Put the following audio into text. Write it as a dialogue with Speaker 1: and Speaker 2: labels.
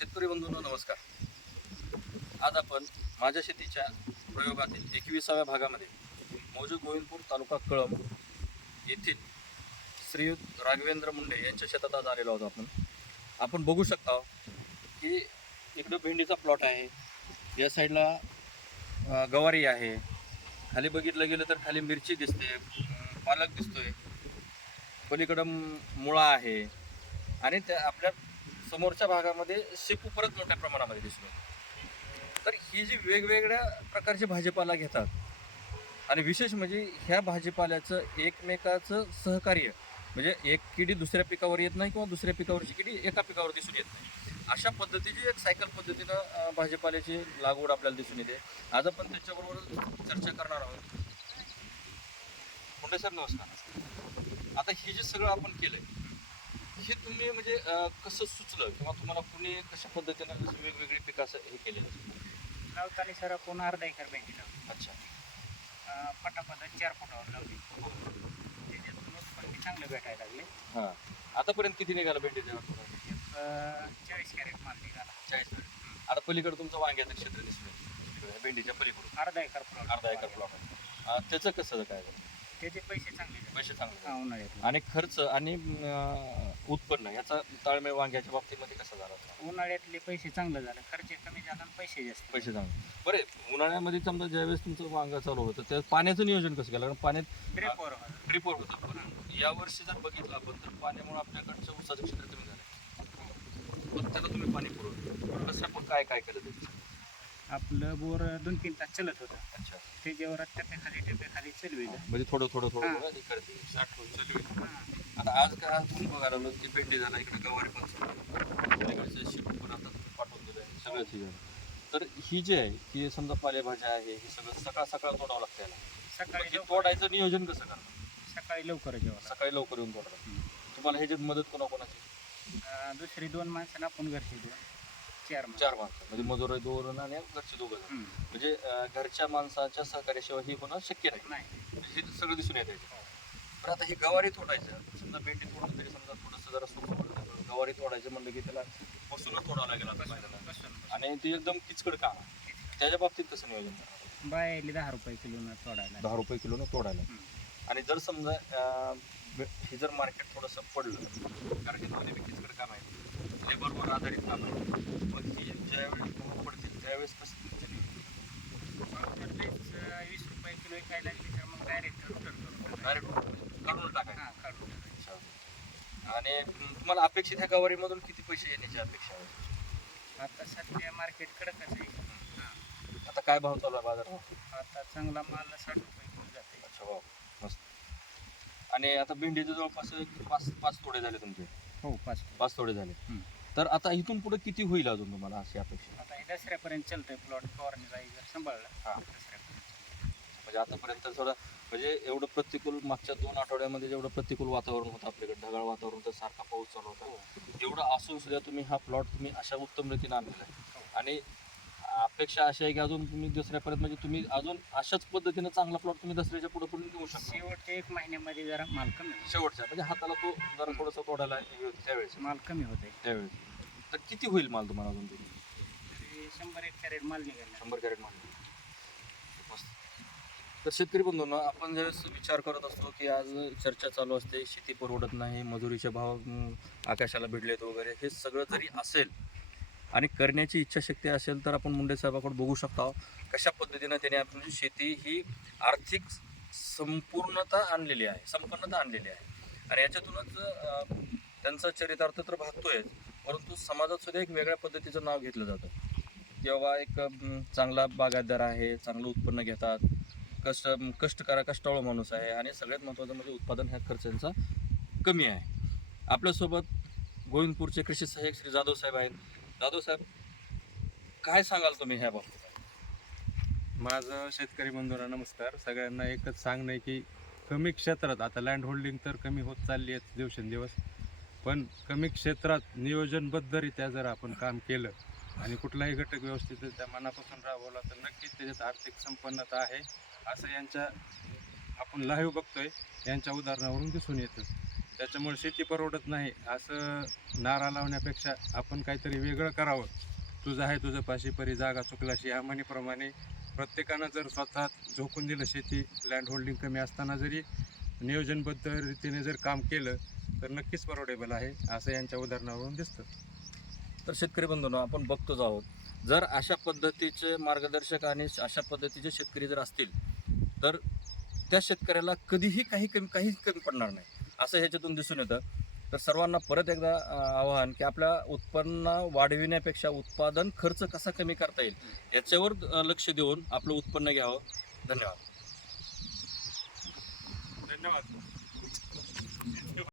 Speaker 1: शेतकरी बंधूंनो नमस्कार. आज आपण माझ्या शेतीच्या प्रयोगातील 21व्या भागामध्ये मौजे गोविंदपूर तालुका कळंब येथील श्रीयुत राघवेंद्र मुंडे यांच्या शेतात आज आलेलो आहोत. आपण बघू शकता की इकडं भेंडीचा प्लॉट आहे, या साईडला गवारी आहे, खाली बघितलं गेलं तर खाली मिरची दिसते, पालक दिसतोय, पलीकडं मुळा आहे आणि त्या आपल्या समोरच्या भागामध्ये शेपू परत मोठ्या प्रमाणामध्ये दिसतो. तर ही जी वेगवेगळ्या प्रकारचे भाजीपाला घेतात आणि विशेष म्हणजे ह्या भाजीपाल्याचं एकमेकाचं सहकार्य, म्हणजे एक किडी दुसऱ्या पिकावर येत नाही किंवा दुसऱ्या पिकावरची किडी एका पिकावर दिसून येत नाही, अशा पद्धतीची एक सायकल पद्धतीनं भाजीपाल्याची लागवड आपल्याला दिसून येते. आज आपण त्याच्याबरोबर चर्चा करणार आहोत. मुंडे सर नमस्कार. आता हे जे सगळं आपण केलंय हे तुम्ही म्हणजे कसं सुचलं किंवा तुम्हाला कुणी कशा पद्धतीनं वेगवेगळी पिकाचं हे केलेलं?
Speaker 2: लावताना सर आपण अर्धा एकर भेंडी लावली.
Speaker 1: अच्छा.
Speaker 2: पटापट 4 फुटावर लावली. त्याच्यातून उत्पन्न चांगलं भेटायला लागले.
Speaker 1: हां, आतापर्यंत किती निघाला भेंडीच्या?
Speaker 2: 40 कॅरेट माल निघाला.
Speaker 1: 40. आता पलीकडे तुमचं वांग्याचं क्षेत्र दिसलं, भेंडीच्या पलीकडून
Speaker 2: अर्धा एकर प्लॉट.
Speaker 1: अर्धा एकर प्लॉट आहे. त्याचं कसं काय?
Speaker 2: त्याचे पैसे चांगले झाले.
Speaker 1: पैसे चांगले
Speaker 2: उन्हाळ्यात.
Speaker 1: आणि खर्च आणि उत्पन्न ह्याचा ताळमेळ वांग्याच्या बाबतीमध्ये कसा झाला?
Speaker 2: उन्हाळ्यातले पैसे चांगलं झालं, खर्च कमी झाला आणि पैसे जास्त.
Speaker 1: पैसे चांगले. बरे, उन्हाळ्यामध्ये समजा ज्यावेळेस तुमचं वांगा चालू होतं त्या पाण्याचं नियोजन कसं केलं? कारण पाण्यात ड्रिपवर होतं. पण यावर्षी जर बघितलं आपण तर पाण्यामुळे आपल्याकडचं ऊसाचं क्षेत्र कमी झालं, पण त्याला तुम्ही पाणी पुरवलं कसं? आपण काय काय केलं त्याचं?
Speaker 2: आपलं बोर 2-3 तास चलत होतं.
Speaker 1: अच्छा.
Speaker 2: त्याच्यावर टप्प्याखाली चलविलं.
Speaker 1: म्हणजे थोडं हे करते चालू. आता आज काय तुम्ही बघायला लागलो की भेंडी झाला, इकडे गवारी पण इकडचे शेपू पण आता तुम्ही पाठवून दिलं आहे सगळ्याच झालं. तर ही जी आहे की समजा पालेभाज्या आहे, हे सगळं सकाळ तोडावं लागतं याला.
Speaker 2: सकाळी
Speaker 1: तोडायचं नियोजन कसं करणार?
Speaker 2: सकाळी लवकर जेवण.
Speaker 1: सकाळी लवकर येऊन तोडणार. तुम्हाला ह्याच्यात मदत कोणाकोणाची?
Speaker 2: दुसरी 2 माणसं आपण घरची 4
Speaker 1: माणसं, म्हणजे मजूर 2 आणि घरचे 2 जण. म्हणजे घरच्या माणसाच्या सहकार्याशिवाय ही होणं शक्य नाही. हे सगळं दिसून येत आहे. पण आता ही गवारी तोडायचं, समजा भेंडी तोडलं तरी समजा थोडंसं जरा सोपं पडतं. गवारी तोडायचं म्हणलं की त्याला बसूनच तोडावं लागेल आता, आणि ती एकदम किचकड काम. त्याच्या बाबतीत कसं नियोजन करणार?
Speaker 2: बायली 10 रुपये किलोनं तोडायला.
Speaker 1: 10 रुपये किलोनं तोडायला. आणि जर समजा हे जर मार्केट थोडंसं पडलं, कारण की दोन्ही बी किचकड काम आहे, लेबरवर आधारित काम आहे, मग ही ज्यावेळेस पडतील त्यावेळेस कसं तुमचं
Speaker 2: 20 रुपये किलो काय लागली तर मग डायरेक्ट
Speaker 1: काढून टाकायचं?
Speaker 2: काढून.
Speaker 1: अच्छा. आणि तुम्हाला अपेक्षित ह्या गवारीमधून किती पैसे येण्याची अपेक्षा आहे?
Speaker 2: आता सध्या मार्केट कडकच आहे.
Speaker 1: आता काय भाव चालू आहे बाजारात?
Speaker 2: आता चांगला माल 60 रुपये किलो जाते.
Speaker 1: अच्छा, भाव मस्त. आणि आता भेंडीचे जवळपास 5 तोडे झाले तुमचे?
Speaker 2: हो,
Speaker 1: 5 तोडे झाले. तर आता इथून पुढे किती होईल अजून तुम्हाला अशी अपेक्षा?
Speaker 2: आता हे दसऱ्यापर्यंत चालतंय प्लॉट. फवारणीला जर सांभाळला दसऱ्यापर्यंत.
Speaker 1: म्हणजे आतापर्यंत थोडं म्हणजे एवढं प्रतिकूल, मागच्या 2 आठवड्यामध्ये जेवढं प्रतिकूल वातावरण होतं आपल्याकडे, ढगाळ वातावरण, तर सारखा पाऊस चालू होता, एवढं असून सुद्धा तुम्ही हा प्लॉट तुम्ही अशा उत्तम रीतीने आणलेला आहे. आणि अपेक्षा अशी आहे की अजून तुम्ही दसऱ्यापर्यंत म्हणजे तुम्ही अजून अशाच पद्धतीनं चांगला प्लॉट तुम्ही दसऱ्याच्या पुढे पण घेऊ शकता.
Speaker 2: शेवटच्या 1 महिन्यामध्ये जरा माल कमी होतो.
Speaker 1: शेवटच्या म्हणजे हाताला तो जरा थोडंसं तोडायला त्यावेळेस
Speaker 2: माल कमी होत आहे.
Speaker 1: त्यावेळेस. तर किती होईल माल तुम्हाला अजून?
Speaker 2: तरी 100-1 कॅरेट माल निघाला.
Speaker 1: 100 कॅरेट माल. मस्त. तर शेतकरी बंधूंनो, आपण ज्यावेळेस विचार करत असतो की आज चर्चा चालू असते, शेती परवडत नाही, मजुरीचे भाव आकाशाला भिडलेत वगैरे, हे सगळं जरी असेल आणि करण्याची इच्छाशक्ती असेल तर आपण मुंडे साहेबाकडे बघू शकता कशा पद्धतीनं त्याने आपली शेती ही आर्थिक संपन्नता आणलेली आहे. आणि याच्यातूनच त्यांचा चरितार्थ तर भागतोय, परंतु समाजात सुद्धा एक वेगळ्या पद्धतीचं नाव घेतलं जातं. जेव्हा एक चांगला बागायतदार आहे, चांगलं उत्पन्न घेतात, कष्टाळू माणूस आहे, आणि सगळ्यात महत्त्वाचं म्हणजे उत्पादन ह्या खर्चांचा कमी आहे. आपल्यासोबत गोविंदपूरचे कृषी सहाय्यक श्री जाधव साहेब आहेत. जाधव साहेब, काय सांगाल तुम्ही ह्या बाबतीत?
Speaker 3: माझं शेतकरी बंधूंना नमस्कार. सगळ्यांना एकच सांगणं आहे की कमी क्षेत्रात, आता लँड होल्डिंग तर कमी होत चालली आहे दिवसेंदिवस, पण कमी क्षेत्रात नियोजनबद्धरित्या जर आपण काम केलं आणि कुठलाही घटक व्यवस्थित त्या मनापासून राबवला तर नक्कीच त्याच्यात आर्थिक संपन्नता आहे, असं यांच्या आपण लाईव्ह बघतोय यांच्या उदाहरणावरून दिसून येतं. त्याच्यामुळे शेती परवडत नाही. असं नारा लावण्यापेक्षा आपण काहीतरी वेगळं करावं. तुझं आहे तुझं पाशी परी जागा चुकलाशी या म्हणीप्रमाणे प्रत्येकानं जर स्वतः झोकून दिलं शेती लँड होल्डिंग कमी असताना जरी नियोजनबद्ध रीतीने जर काम केलं तर नक्कीच परवडेबल आहे असं यांच्या उदाहरणावरून दिसतं.
Speaker 1: तर शेतकरी बंधूंनो, आपण बघतोच आहोत, जर अशा पद्धतीचे मार्गदर्शक आणि अशा पद्धतीचे शेतकरी जर असतील तर त्या शेतकऱ्याला कधीही काही कमी पडणार नाही असं ह्याच्यातून दिसून येतं. तर सर्वांना परत एकदा आवाहन की आपल्या उत्पन्न वाढविण्यापेक्षा उत्पादन खर्च कसा कमी करता येईल याच्यावर लक्ष देऊन आपलं उत्पन्न घ्यावं. धन्यवाद.
Speaker 3: धन्यवाद.